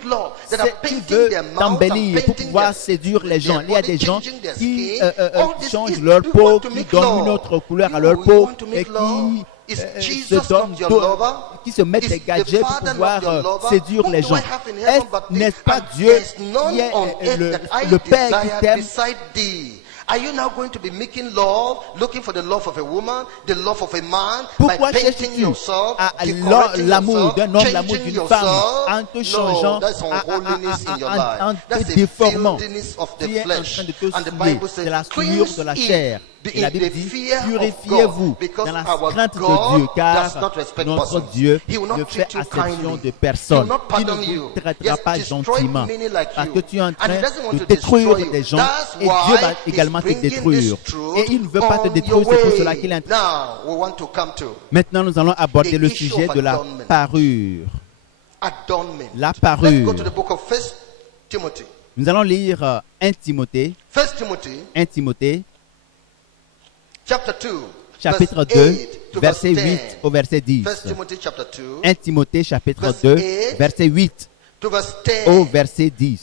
Tu veux t'embellir pour pouvoir séduire les gens. Il y a des gens qui changent leur peau, qui donnent une autre couleur à leur peau et qui se mettent des gadgets pour pouvoir séduire les gens. N'est-ce pas Dieu qui est le Père qui t'aime? Are you now going to be making love, looking for the love of a woman, the love of a man, Pourquoi by painting cherches-tu yourself, l'amour d'un homme, l'amour d'une femme, en te changeant, en te déformant? Tu es en train de te souiller, c'est la souillure de la chair. Et la Bible dit, purifiez-vous dans la crainte de Dieu, car notre Dieu ne fait exception de personne. Il ne vous traitera pas gentiment, parce que tu es en train de détruire des gens, et Dieu va également te détruire. Et il ne veut pas te détruire, c'est pour cela qu'il est en train. Maintenant, nous allons aborder le sujet de la parure. La parure. Nous allons lire 1 Timothée. 1 Timothée. Chapitre 2, verset 8 au verset 10. 1 Timothée, chapitre 2, verset 8 au verset 10.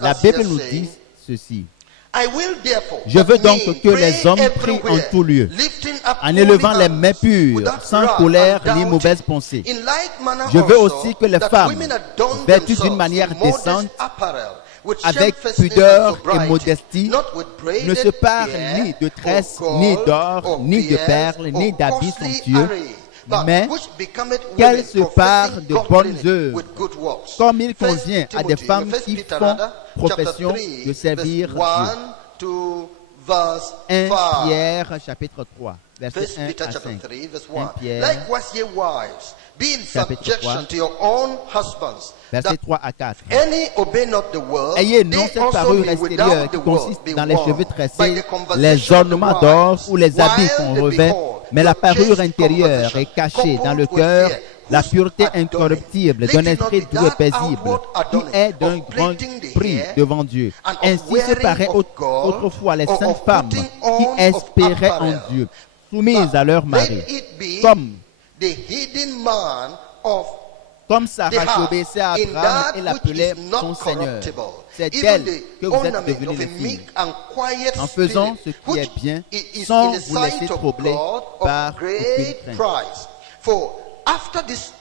La Bible nous dit ceci. Je veux donc que les hommes prient en tout lieu, en élevant les mains pures, sans colère ni mauvaise pensée. Je veux aussi que les femmes, vêtues d'une manière décente, avec pudeur et modestie, ne se parent ni de tresses, ni d'or, ni de perles, ni d'habits somptueux, mais qu'elles se parent de bonnes œuvres, comme il convient à des femmes qui font profession de servir Dieu. 1 Pierre, chapitre 3, verset 1 à 5. 1 Pierre, chapitre 3, versets 3 à 4. Ayez non cette parure extérieure qui consiste dans les cheveux tressés, les ornements d'or ou les habits qu'on revêt, mais la parure intérieure est cachée dans le cœur, la pureté incorruptible d'un esprit doux et paisible, qui est d'un grand prix devant Dieu. Ainsi se paraît autrefois les saintes femmes qui espéraient en Dieu, soumises à leur mari, comme Sarah qui obéissait à Abraham et l'appelait son Seigneur. C'est d'elle que vous êtes devenus les filles, en faisant ce qui est bien, sans vous laisser troubler par aucune crainte. After this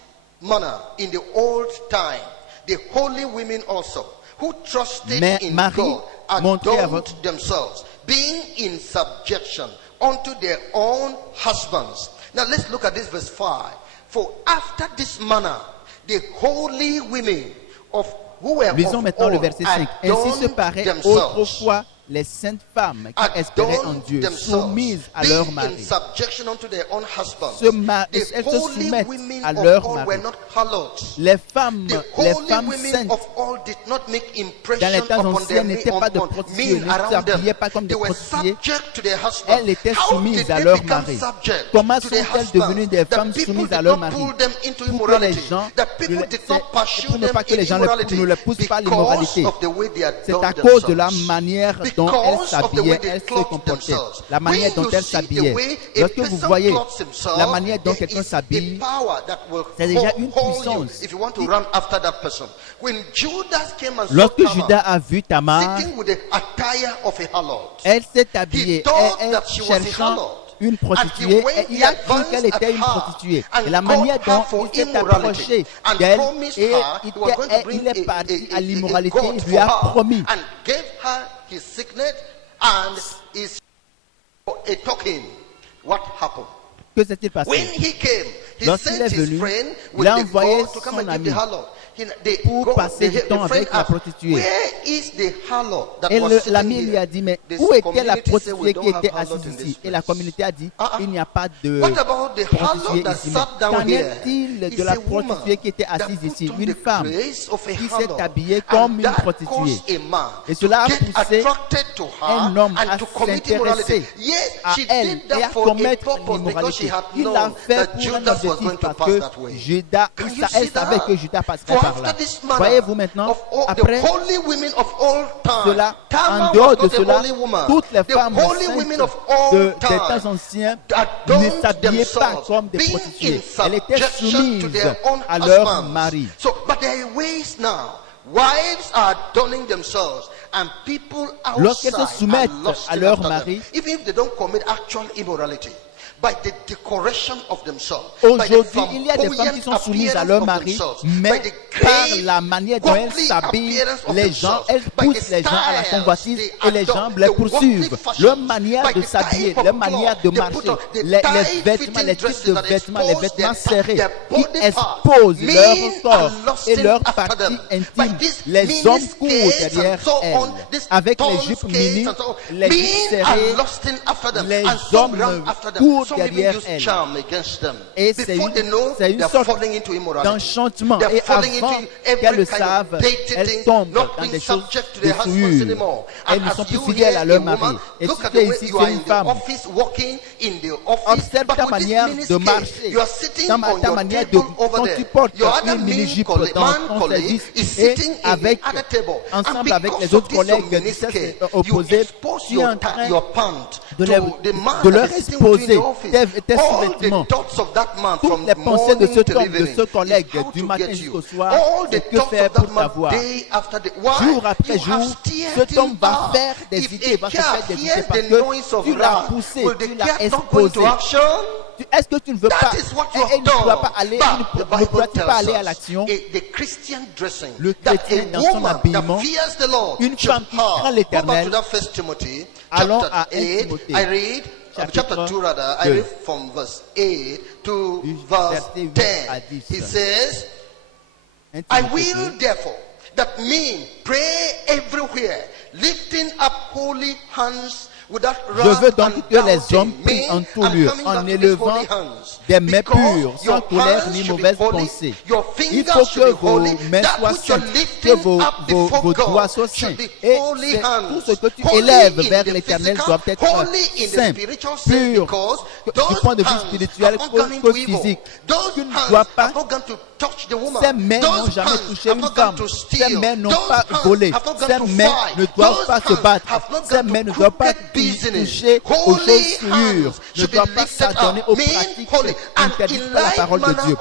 manner in the old time, the holy women also, who trusted in God, adorned themselves, being in subjection unto their own husbands. Now let's look at this verse 5. For after this manner, the holy women of who were Lisons maintenant le verset 5. Ainsi se paraît autrefois les saintes femmes qui espéraient en Dieu, soumises à leur mari. Elles se soumettent à leur mari. Les femmes saintes dans les temps anciens n'étaient pas de prostituées, ne s'habillaient pas comme des prostituées. Elles étaient soumises à leur mari. Comment sont-elles devenues des femmes soumises à leur mari? Pour que les gens, pour ne pas que les gens ne les poussent pas à l'immoralité. C'est à cause de la manière dont elles s'habillaient, elles se comportaient, la manière dont elles s'habillaient. Lorsque vous voyez la manière dont quelqu'un s'habille, c'est déjà une puissance. Lorsque Judas a vu Tamar, elle s'est habillée, elle cherchant une prostituée, et il a cru qu'elle était une prostituée. Et la manière dont il s'est approché d'elle, et il est parti à l'immoralité, il lui a promis. His signet and his talking. What happened? Que s'est-il passé? When he came, lorsqu'il est venu, il a envoyé son ami pour passer du temps avec la prostituée. Et l'ami lui a dit, mais où était la prostituée qui était assise ici? Et la communauté a dit, il n'y a pas de prostituée ici. Qu'en est-il de la prostituée qui était assise ici? Une femme qui s'est habillée comme une prostituée. Et cela a poussé un homme à s'intéresser à elle et à commettre l'immoralité. Il l'a fait pour un objectif parce que Judas, elle savait que Judas passerait par par là. Voyez-vous maintenant, après cela, en dehors de cela, toutes les femmes saintes des temps anciens ne s'habillaient pas comme des prostituées. Elles étaient soumises à leur mari. Wives are adorning themselves, and people lorsqu'elles se outside soumettent are lusting à leur after mari, them, even if they don't commit actual immorality. By the decoration of themselves, aujourd'hui, il y a des femmes qui sont soumises à leur mari, mais par la manière dont elles s'habillent, les gens, elles poussent les gens à la convoitise et les gens les poursuivent. Leur manière de s'habiller, leur manière de marcher, les vêtements, les types de vêtements, les vêtements serrés qui exposent leur corps et leur partie intime. Les hommes courent derrière elles avec les jupes mini, les jupes serrées, les hommes courent derrière elle. Et c'est une sorte d'enchantement. Et avant qu'elles le savent, elles tombent dans des choses de souillure. Elles ne sont plus fidèles à leur mari. Et si tu es ici, tu es une femme, observe ta manière de marcher, ta manière de... Quand tu portes une mini-jupe dans ton service et ensemble avec les autres collègues du sexe opposé, tu es en train de leur exposer tes sous-vêtements. Toutes les pensées de cet homme, de ce collègue, du matin jusqu'au soir, c'est que faire pour t'avoir. Jour après jour, cet homme va faire des idées, va se faire des idées parce que tu l'as poussé, tu l'as exposé. Est-ce que tu ne veux pas, et ne dois pas aller, ne pourras-tu pas aller à l'action? Le chrétien dans son habillement, une femme qui craint l'Éternel. Allons à 1 Timothée. Chapter 2 rather, I read from verse 8 to verse 10. He says, I will therefore that men pray everywhere, lifting up holy hands without wrath. Je veux donc que les hommes prient en tout lieu, en élevant des mains pures, sans colère ni mauvaise pensée. Il faut que vos mains soient saintes, que vos doigts soient saints. Et tout ce que tu élèves vers l'Éternel doit être saint, pur, du point de vue spirituel que physique. Tu ne dois pas... Ces mains n'ont jamais touché une femme. Ces mains n'ont pas volé. Ces mains ne doivent pas se battre. Ces mains ne doivent pas toucher aux choses sûres. Ne doivent pas s'adonner aux pratiques interdites par la parole de Dieu.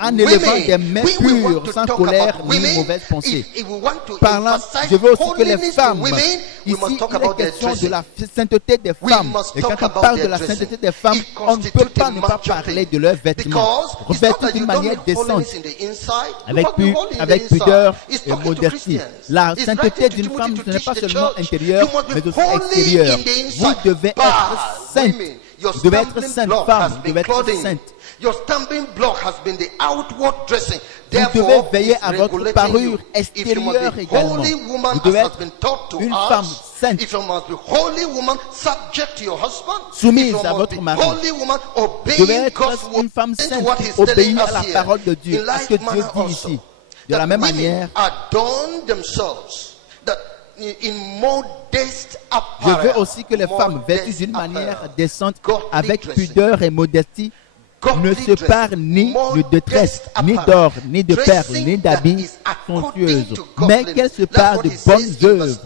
En élevant des mains pures, sans colère ni mauvaise pensée. Par là, je veux aussi que les femmes, ici il est question de la sainteté des femmes. Et quand on parle de la sainteté des femmes, on ne peut pas ne pas parler de leurs vêtements. Revêtus d'une manière décente, avec pudeur et modestie. La sainteté d'une femme, ce n'est pas seulement intérieure, mais aussi extérieure. Vous devez être sainte. Vous devez être sainte, femme. Vous devez être sainte. Vous devez veiller à votre parure extérieure également. Vous devez être une femme sainte, soumise à votre mari. Vous devez être une femme sainte qui obéit à la parole de Dieu, à ce que Dieu dit ici. De la même manière, je veux aussi que les femmes, vêtues d'une manière décente, avec pudeur et modestie, ne se parent ni de tresse, ni d'or, ni de perles, ni d'habits somptueuses, mais qu'elles se parent de bonnes œuvres,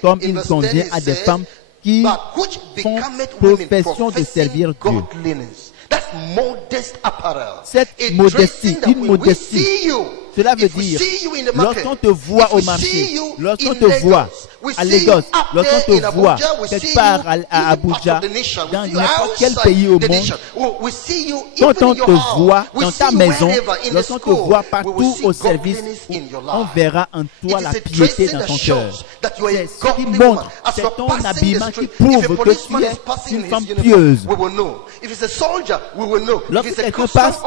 comme il convient à des femmes qui font profession de servir Dieu. Cette modestie, une modestie, cela veut dire, lorsqu'on te voit au marché, lorsqu'on te voit à Lagos, lorsqu'on te voit quelque part à Abuja, dans n'importe quel pays au monde, quand on te voit dans ta maison, lorsqu'on te voit partout au service, on verra en toi la piété dans ton cœur. C'est ce qui montre, c'est ton habillement qui prouve que tu es une femme pieuse. Lorsque quelqu'un passe,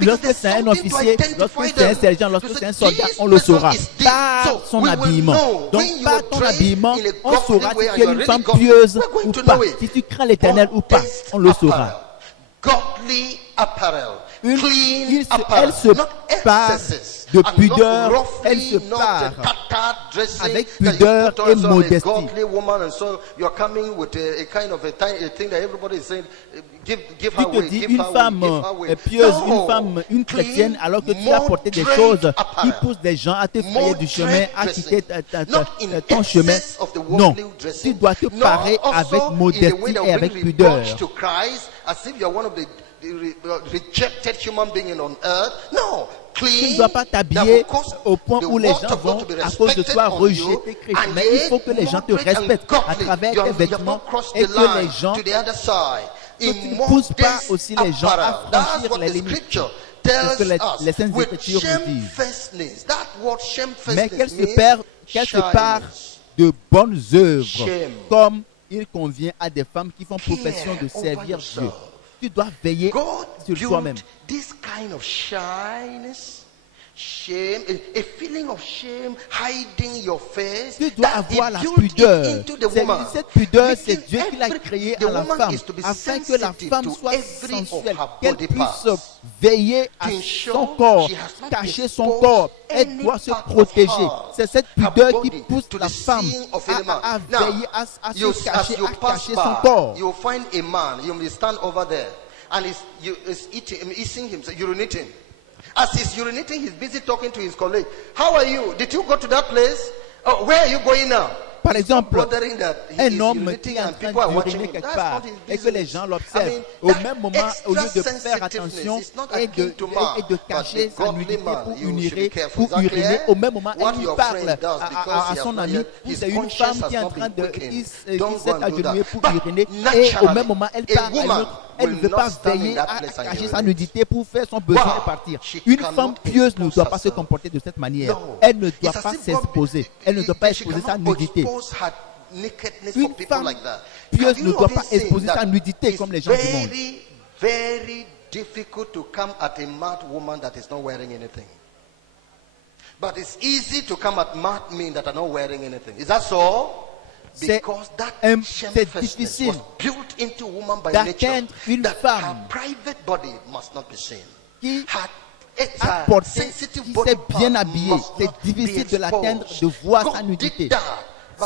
lorsque c'est un officier, lorsque c'est un sergent, lorsque c'est un soldat, on le saura par son habillement. Donc par ton habillement, on saura si tu es une femme pieuse ou pas. Si tu crains l'Éternel ou pas, on le saura. elle se part de pudeur, elle se part avec pudeur et modestie. Tu te dis une femme pieuse, une chrétienne, alors que tu as porté des choses qui poussent des gens à te frayer du chemin, à quitter ton chemin. Non, tu dois te parer avec modestie et avec pudeur. Tu ne dois pas t'habiller au point où les gens vont, à cause de toi, rejeter Christ. Mais il faut que les gens te respectent à travers tes vêtements et que les gens, que tu ne pousses pas aussi les gens à franchir les limites. C'est ce que les Saintes Écritures nous disent. Mais qu'elle se pare de bonnes œuvres, comme il convient à des femmes qui font profession de servir Dieu. Tu dois veiller sur toi-même. This kind of shyness, shame, a feeling of shame, hiding your face. Tu dois avoir la pudeur. Cette pudeur, c'est Dieu qui l'a créée à la femme, afin que la femme soit sensuelle, qu'elle puisse veiller à son corps, cacher son corps. Elle doit se protéger. C'est cette pudeur qui pousse la femme à veiller, à se cacher, à cacher son corps. You'll find a man, you may stand over there, and he's eating himself, urinating. As he's urinating, he's busy talking to his colleague. How are you? Did you go to that place? Oh, where are you going now? Par exemple, un homme qui est en train d'uriner quelque part et que les gens l'observent, au même moment, au lieu de faire attention et de cacher sa nudité pour uriner, au même moment, elle lui parle à son ami, c'est une femme qui est en train qui s'est agenouillée pour uriner, et au même moment, elle parle à une autre. Elle ne veut pas veiller à cacher sa nudité pour faire son besoin et partir. Une femme pieuse ne doit pas se comporter de cette manière. Elle ne doit pas s'exposer. Elle ne doit pas exposer sa nudité. Une femme pieuse ne doit pas exposer sa nudité comme les gens du monde. Very difficult to come at a mad woman that is not wearing anything. But it's easy to come at mad men that are not wearing anything. Is that so? C'est difficile d'atteindre une femme qui a porté, qui s'est bien habillée. C'est difficile de l'atteindre, de voir sa nudité.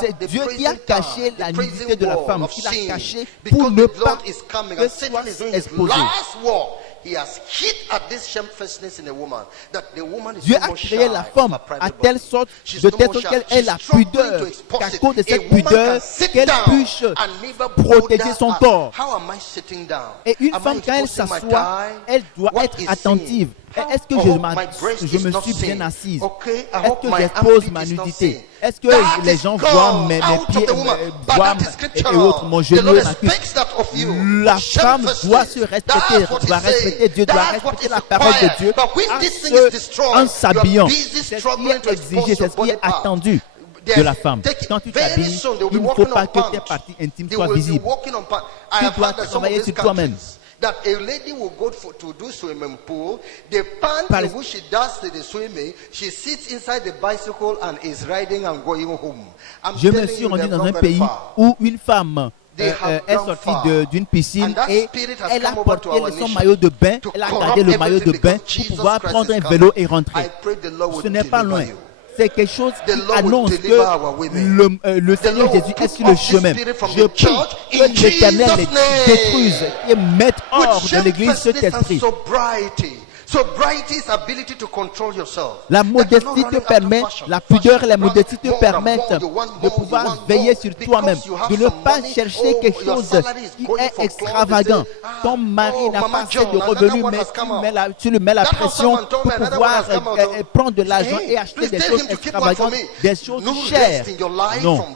C'est Dieu qui a caché la nudité de la femme, qui l'a cachée pour ne pas que soit exposée. Dieu a créé la femme de telle sorte qu'elle ait la pudeur, qu'à cause de cette pudeur, qu'elle puisse protéger son corps. Et une femme, quand elle s'assoit, elle doit être attentive. Est-ce que je me suis bien assise? Est-ce que j'expose ma nudité? Est-ce que les gens voient mes pieds, et autres, mon genou et ma cuisse? La femme doit se respecter, doit respecter Dieu, doit respecter la parole de Dieu en s'habillant. C'est ce qui est exigé, c'est ce qui est attendu de la femme. Quand tu t'habilles, il ne faut pas que tes parties intimes soient visibles. Tu dois travailler sur toi-même. That a lady will go to do swimming pool. The pant in which she does the swimming, she sits inside the bicycle and is riding and going home. Je me suis rendu dans un pays où une femme est sortie d'une piscine et elle a porté son maillot de bain, elle a gardé le maillot de bain pour pouvoir prendre un vélo et rentrer. Ce n'est pas loin. C'est quelque chose qui annonce que le Seigneur Jésus est sur le chemin. Je prie que l'Éternel les détruise et mette hors de l'Église cet esprit. La modestie te permet, la pudeur et la modestie te permettent de pouvoir veiller sur toi-même, de ne pas chercher quelque chose qui est extravagant. Ton mari n'a pas assez de revenus, mais tu lui mets la pression pour pouvoir prendre de l'argent et acheter des choses extravagantes, des choses chères. Non.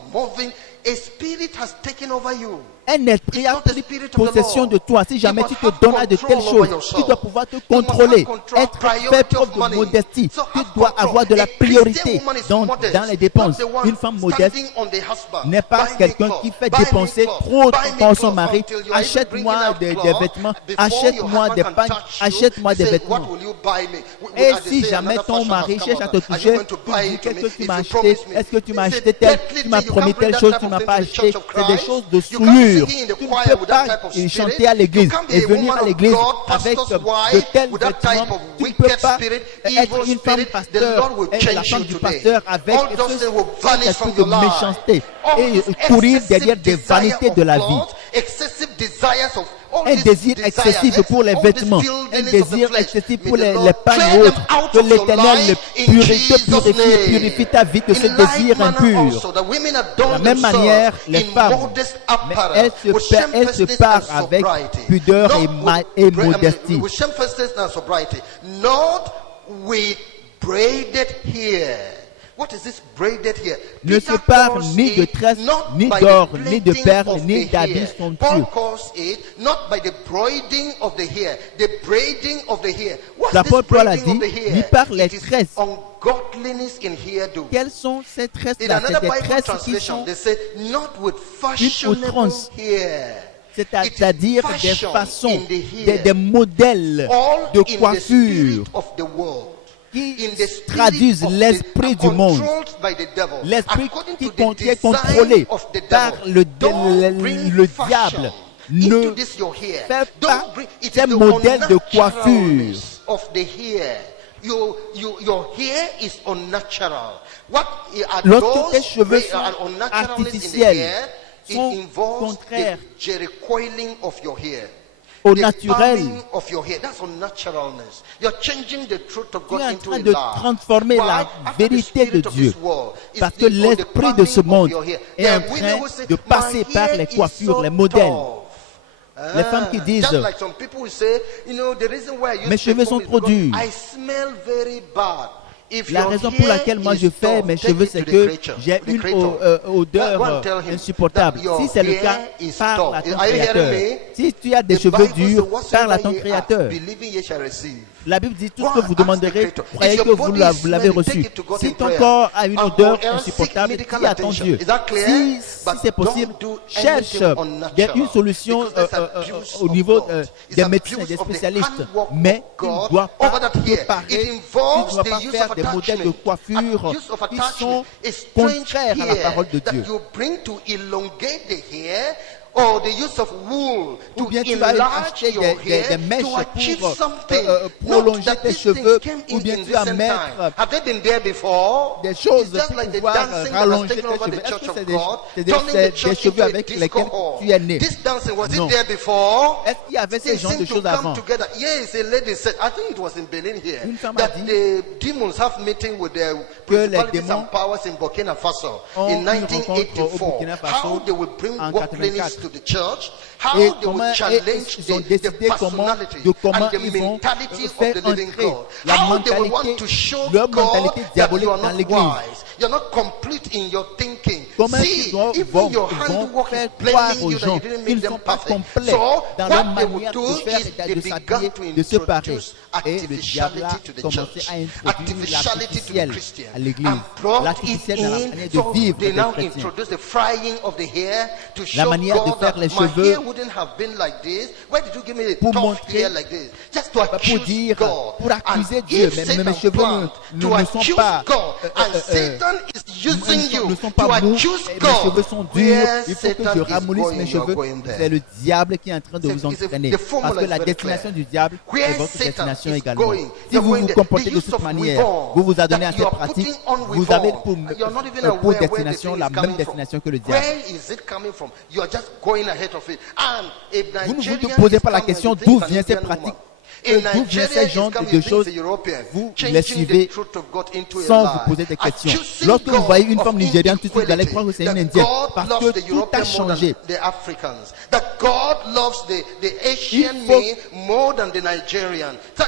Un esprit a pris possession de toi. Si jamais tu te donnes à de telles choses, tu dois pouvoir te contrôler, faire preuve de modestie. Tu dois avoir de la priorité dans les dépenses. Une femme modeste n'est pas quelqu'un qui fait dépenser trop pour son mari. Achète-moi des vêtements, achète-moi des pagnes, achète-moi des vêtements. Et si jamais ton mari cherche à te toucher, tu dis qu'est-ce que tu m'as acheté, est-ce que tu m'as acheté tel, tu m'as promis telle chose, tu tu n'as pas acheté, c'est des choses de souillure. Tu ne peux pas chanter à l'église et venir à l'église avec de tels vêtements. Tu ne peux pas être une femme pasteur et la femme du pasteur avec ce type de méchanceté et courir derrière des vanités de la vie. Un désir excessif pour les vêtements, un désir excessif pour les pains et autres. Que l'Éternel purifie ta vie de ce désir impur. De la même manière, les femmes, elles se parent avec pudeur et modestie. Ne se parle ni de tresses, ni d'or, ni de perles, ni d'habits somptueux. L'apôtre Paul a dit, ni par les tresses. Quelles sont ces tresses-là? C'est des tresses qui sont une outrance. C'est-à-dire des façons, des modèles de coiffure qui traduisent l'esprit du monde, l'esprit qui est contrôlé par le diable. Ne fais pas ces modèles de coiffure. Lorsque tes cheveux sont artificiels, sont contraires au naturel. Tu es en train de transformer la vérité de Dieu parce que l'esprit de ce monde est en train de passer par les coiffures, les modèles. Les femmes qui disent mes cheveux sont trop durs. La raison pour laquelle moi je fais mes cheveux, c'est que j'ai une odeur insupportable. Si c'est le cas, parle à ton Créateur. Si tu as des cheveux durs, parle à ton Créateur. La Bible dit tout ce que vous demanderez, croyez que vous l'avez reçu. Si ton corps a une odeur insupportable, dis à ton Dieu. Si c'est possible, cherche une solution au niveau des médecins et des spécialistes. Mais tu ne dois pas préparer, tu ne dois pas faire des modèles de coiffure qui sont contraires à la parole de Dieu. Ou bien tu vas acheter des mèches pour prolonger tes cheveux, ou bien tu vas mettre des choses pour pouvoir rallonger tes cheveux. Est-ce que c'est des cheveux avec lesquels tu es né? Non. Est-ce qu'il y avait ces genres de choses avant? Une femme a dit que les démons ont une rencontre au Burkina Faso en 1984. Et comment ils ont décidé comment ils vont faire entrer leur mentalité diabolique dans l'église. Comment ils vont faire croire aux gens qu'ils ne sont pas complets dans leur manière de faire, de s'habiller, de se parer. Et le diable a commencé à introduire l'artificiel à l'église. L'artificiel dans la manière de vivre des chrétiens. La manière de faire les cheveux pour montrer, pour dire, pour accuser Dieu. Mais mes cheveux ne sont pas mous, mes cheveux sont durs, il faut que je ramollisse mes cheveux. C'est le diable qui est en train de vous entraîner. Parce que la destination du diable est votre destination également. Si vous vous comportez de cette manière, vous vous adonnez à cette pratique, vous avez pour destination la même destination que le diable. Vous ne vous posez pas la question d'où vient cette pratique. D'où vient ces genres de choses, vous les suivez sans vous poser des questions. Lorsque vous voyez une femme nigériane, tout de suite vous allez croire que c'est une indienne parce que tout a changé.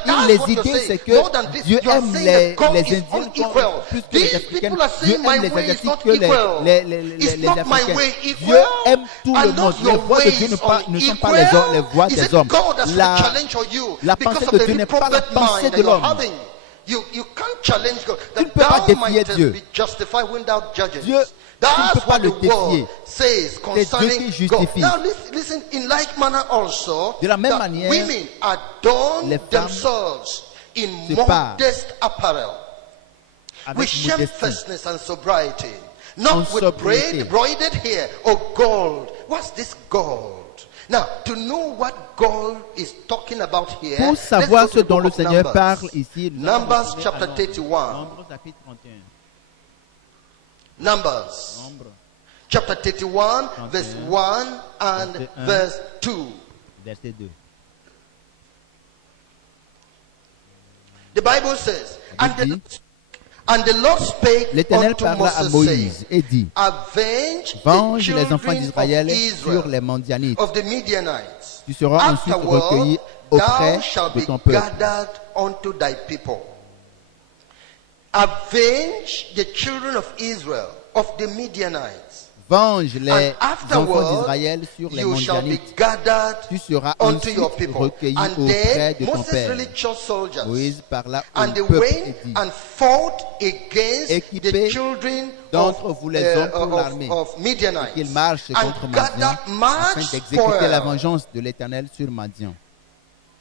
Une des idées, c'est que Dieu aime les Indiens plus que les Africains. Dieu aime les Asiatiques que les Africains. Dieu aime tout le monde. Les voix de Dieu ne sont pas les voix des hommes. La pensée de Dieu n'est pas la pensée de l'homme. Tu ne peux pas défier Dieu. Dieu, tu ne peux pas le défier. C'est Dieu qui justifie. De la même manière, les femmes se parent avec with modestie, shamefastness and sobriety, en not with sobriété. broidered hair or gold. What's this gold? Now, to know what gold is talking about here, Pour let's savoir go to ce the dont book le of Seigneur Numbers. parle ici, nous allons Numbers retourner chapter à 31. Nombre chapitre 31. Numbers Nombre chapter 31, verse 1 and Verset 1. verse 2. verset 2. The Bible says, Bible dit, and the Lord spake L'Éternel unto parla à Moses, Moïse saying, et dit, Avenge venge the les enfants children d'Israël of sur Israel les Midianites. of the Midianites. Tu seras ensuite Afterward, recueilli auprès thou shalt de be ton peuple. gathered unto thy people. Avenge the children of Israel of the Midianites. Venge les And enfants afterward, d'Israël sur les you shall be Midianites. gathered Tu seras unto ensuite your people. recueilli And auprès then de ton Moses père. really chose soldiers. Moïse parla au And they peuple et went dit, and fought against the Équipez children d'entre vous les hommes pour l'armée, of Midianites. qu'ils marchent contre And Madian, gathered afin much d'exécuter la spoil. vengeance de l'Éternel sur Madian.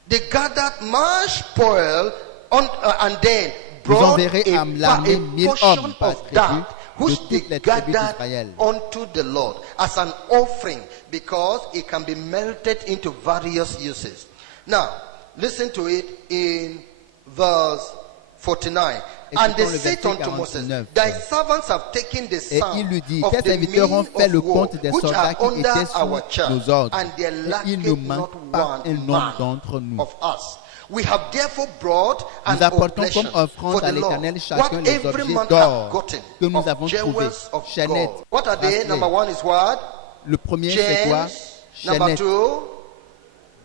They gathered much spoil and then Vous brought enverrez à l'armée 1000 portion hommes par of tribu that de which they toutes les tribus gathered d'Israël. unto the Lord as an offering, because it can be melted into various uses. Now, listen to it in verse 49. And they Écoutons le said verset unto Moses, 49. thy servants have taken the Et sound il lui dit, of tes the serviteurs ont men fait le of war, compte des which soldats are qui under étaient our sous charge, nos ordres. and there Et il ne lacketh manque not pas un one nombre man d'entre nous. of us. We have therefore brought an Nous apportons oblation comme offrande for à the Lord, l'Éternel chacun what les every objets man d'or hath gotten que nous of avons trouvés. jewels of Chaînettes, gold. What are they? bracelets. Number one is what? Le premier, c'est quoi? Chains. Number Chaînette. two,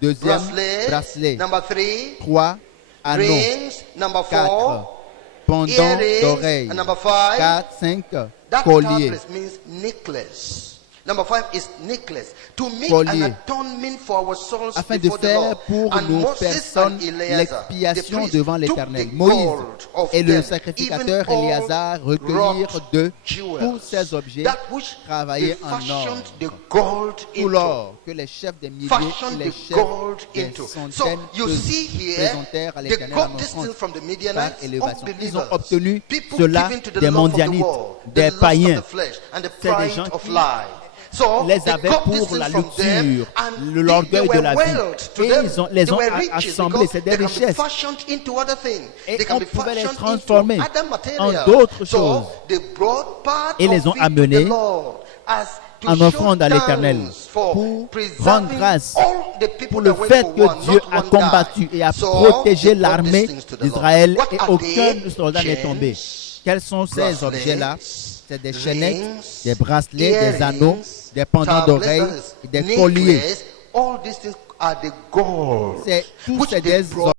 Deuxième, bracelets. bracelet. Number three, 3, anneaux. rings. Number 4, four, pendants earrings. d'oreilles. And number 5, 4, 5, that colliers. tablet means necklace. Number 5 is necklace. To make Collier. an atonement for our souls Afin de before the faire Lord. pour And nos Moses personnes and Eleazar, l'expiation the priest, devant took l'Éternel. the Moïse gold of et le them, sacrificateur even all Éléazar recueillirent wrought de jewels, tous ces objets that which travaillés they en or, fashioned the gold tout into. l'or que les chefs des milliers et Fashioned les the chefs gold des into. So centaines you see here, présentèrent à they l'Éternel en got this thing offrande from the par Midianites, élévation. Ils ont unbelievers, obtenu people cela given to the des love of the Mondianites, world, the des lust païens. of the flesh, and the C'est des pride gens of qui life. So les they avaient got this pour thing la from them, luxure, and l'orgueil they de were la vie. wealth to Et them. les They ont were riches assemblés, because c'est des they can be richesses. fashioned into other things. Et They can on be pouvait les fashioned transformer into other materials. en d'autres So choses. they brought part Et les of ont it to amenés the Lord as to en show offrande à l'Éternel thanks for pour preserving rendre grâce all the people pour le that went fait for que war, Dieu not a one combattu died. et a So protégé they brought l'armée these things to the Lord. d'Israël What et are aucun they? soldat n'est tombé. Chains, Quels sont ces bracelets, objets-là? C'est des chaînettes, rings, des bracelets, des anneaux, earrings, des pendants tablets, d'oreilles that is et des colliers. necklace. All these things are the gold C'est tous which ces they des brought